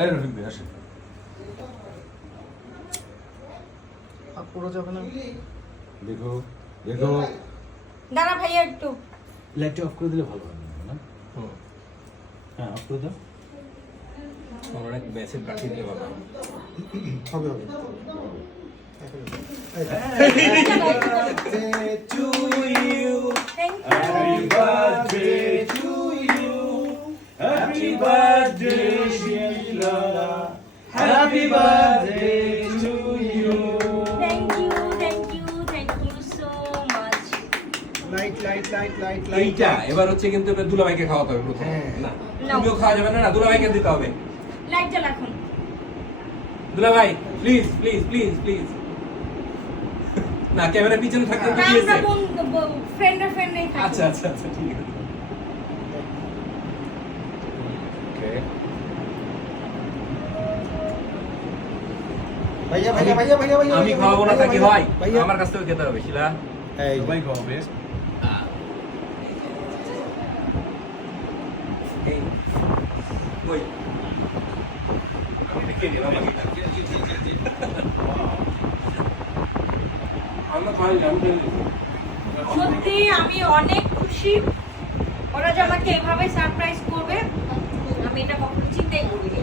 এই রফিক ভাই আসেন। পুরো যাবে না। দেখো দেখো দাঁড়া ভাইয়া একটু। লাইটটা অফ করে দিলে ভালো হয় না? হ্যাঁ অফ করে দাও। আমরা এক মেসেজ পাঠিয়ে দিলে ভালো হয়। হবে হবে। To you, thank happy you. birthday to you, happy birthday Sheila, happy birthday to you. Thank you so much. Light light light light এইটা এবার হচ্ছে কিন্তু এবার দুলাভাইকে খাওয়াতে হবে প্রথমে। হ্যাঁ। না No. তুমিও খাওয়া যাবে না, দুলাভাইকে দিতে হবে। লাইট জ্বালা এখন। দুলাভাই প্লিজ প্লিজ প্লিজ প্লিজ। না ক্যামেরা পিছনে থাকতে না, দিয়েছে। আমরা ফ্রেন্ডেই থাকি। আচ্ছা আচ্ছা আচ্ছা ঠিক আছে। Okay. ভাইয়া ভাইয়া ভাইয়া ভাইয়া ভাইয়া আমি খাওয়াবো না তাকে হয়, ভাইয়া আমার কাছ থেকে খেতে হবে শিলা। এই সবাই খাওয়াবে। এই কই আমি দেখে নিলাম আগে। আমরা খাই আমি খেয়ে নিই। সত্যি আমি অনেক খুশি ওরা যে আমাকে এভাবে সারপ্রাইজ করবে আমি এটা কখনো চিন্তাই করিনি।